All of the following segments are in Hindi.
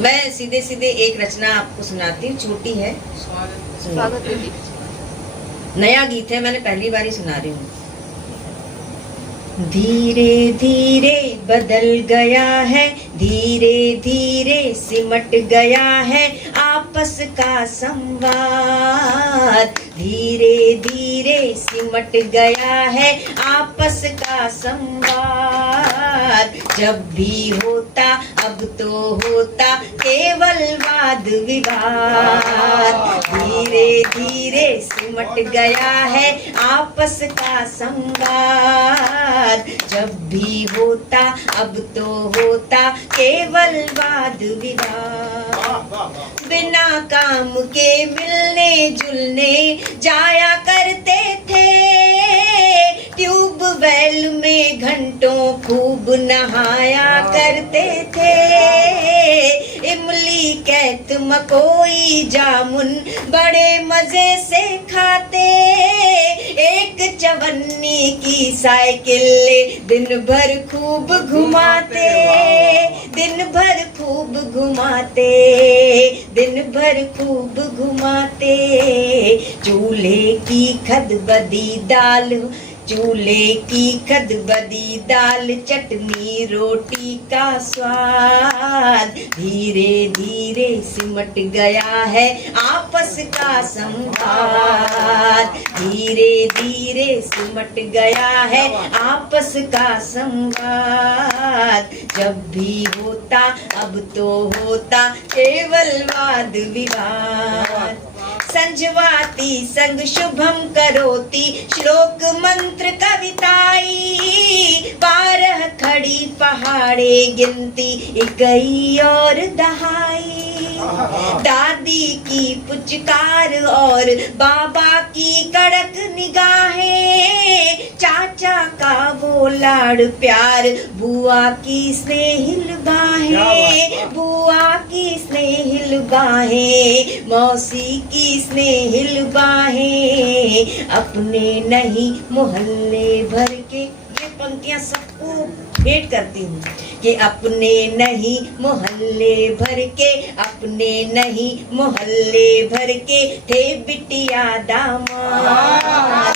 मैं सीधे सीधे एक रचना आपको सुनाती हूँ, छोटी है। स्वागत है जी। नया गीत है, मैंने पहली बार ही सुना रही हूँ। धीरे धीरे बदल गया है, धीरे धीरे सिमट गया है आपस का संवाद। धीरे धीरे सिमट गया है आपस का संवाद। जब भी होता अब तो होता केवल वाद विवाद। धीरे धीरे सिमट गया है आपस का संवाद। जब भी होता अब तो होता केवल वाद विवाद। बिना काम के मिलने जुलने जाया करते थे, ट्यूबवेल में घंटों खूब नहाया करते थे। इमली कैत मकोई जामुन बड़े मजे से खाते, एक चवन्नी की साइकिल दिन भर खूब घुमाते, दिन भर खूब घुमाते, दिन भर खूब घुमाते। चूल्हे की खदबदी दाल, चूल्हे की खदबदी दाल, चटनी रोटी का स्वाद। धीरे धीरे सिमट गया है आपस का संवाद। धीरे धीरे सिमट गया है आपस का संवाद। जब भी होता अब तो होता केवल वाद विवाद। संजवाती संग शुभम करोति, श्लोक मंत्र कविताई। 12 खड़ी पहाड़े गिनती, इकई और दहाई। दादी की पुचकार और बाबा की कड़क निगाहें, चाचा का वो लाड़ प्यार, बुआ की स्नेहिल बाहें, बुआ की स्नेहिल बाहें, मौसी की स्नेहिल बाहें। अपने नहीं मोहल्ले भर के, ये पंक्तियां सबको भेंट करती हूँ कि अपने नहीं मोहल्ले भर के, अपने नहीं मोहल्ले भर के थे बिटिया दामाद।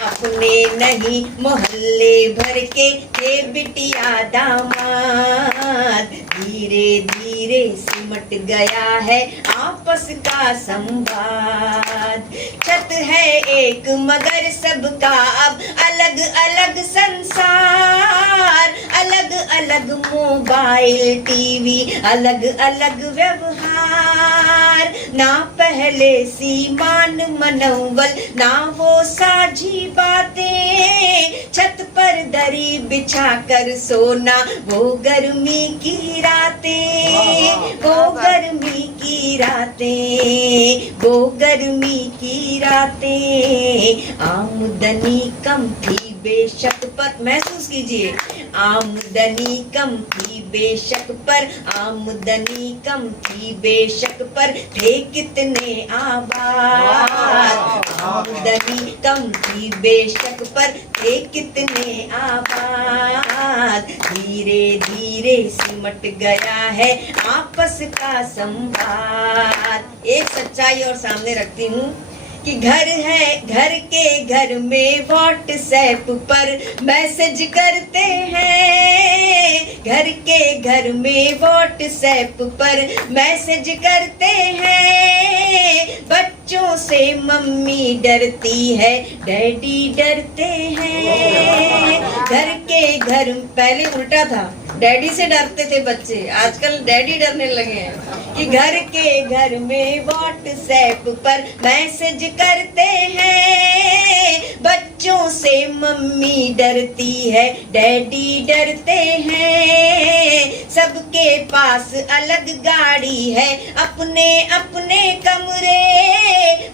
अपने नहीं मोहल्ले भर के थे बिटिया दामाद। धीरे धीरे सिमट गया है आपस का संवाद। छत है एक मगर सबका अब अलग अलग संसार, अलग अलग मोबाइल टीवी, अलग अलग व्यवहार। ना पहले सी मान मनोवल, ना वो साझी बातें। छत पर दरी बिछा कर सोना, वो गर्मी की रातें, वो गर्मी की रातें, वो गर्मी की रातें। आमदनी कम थी बेशक पर, महसूस कीजिए, आमदनी कम थी बेशक पर, आमदनी कम थी बेशक पर थे कितने आबाद। आमदनी कम थी बेशक पर थे कितने आबाद। धीरे धीरे सिमट गया है आपस का संवाद। एक सच्चाई और सामने रखती हूँ कि घर है, घर के घर में व्हाट्सएप पर मैसेज करते हैं। घर के घर में व्हाट्सएप पर मैसेज करते हैं। बच्चों से मम्मी डरती है, डैडी डरते हैं। घर के घर, पहले उल्टा था, डैडी से डरते थे बच्चे, आजकल डैडी डरने लगे हैं। कि घर के घर में व्हाट्सएप पर मैसेज करते हैं। बच्चों से मम्मी डरती है, डैडी डरते हैं। सब सबके पास अलग गाड़ी है, अपने अपने कमरे,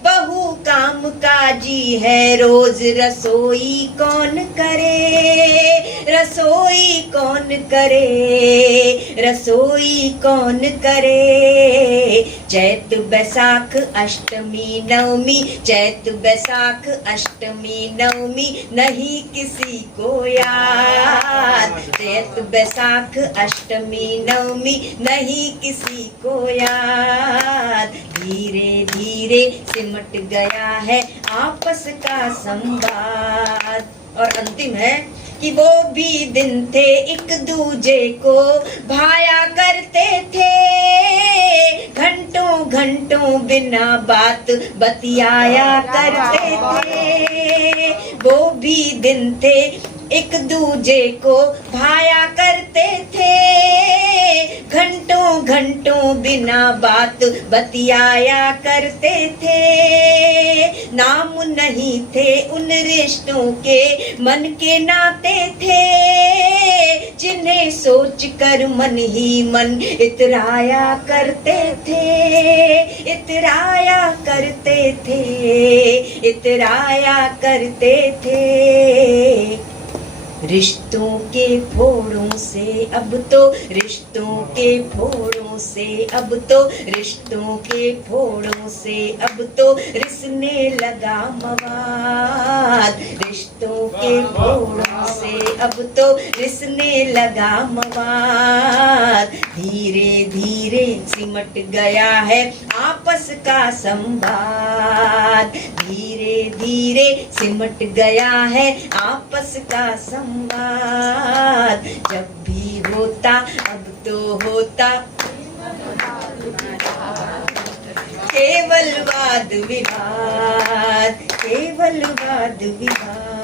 बहू काम काजी है, रोज रसोई कौन करे, रसोई कौन करे, रसोई कौन करे। चैत बैसाख अष्टमी नवमी, चैत बैसाख अष्टमी नवमी, नहीं किसी को याद, चैत बैसाख अष्टमी नवमी, नहीं किसी को याद। धीरे धीरे सिमट गया है आपस का संवाद। और अंतिम है कि वो भी दिन थे एक दूजे को भाया करते थे, घंटों घंटों बिना बात बतियाया करते थे। वो भी दिन थे एक दूजे को भाया करते थे, घंटों घंटों बिना बात बतियाया करते थे। नाम नहीं थे उन रिश्तों के, मन के नाते थे, जिन्हें सोच कर मन ही मन इतराया करते थे, इतराया करते थे, इतराया करते थे। रिश्तों के फोड़ों से अब तो, रिश्तों के फोड़ों से अब तो, रिश्तों के फोड़ों से अब तो रिसने लगा मवाद, रिश्तों के फोड़ों से अब तो रिसने लगा मवाद। धीरे धीरे सिमट गया है आपस का संवाद, धीरे धीरे सिमट गया है आपस का संवाद। जब भी होता अब तो होता केवल वाद विवाद, केवल वाद विवाद।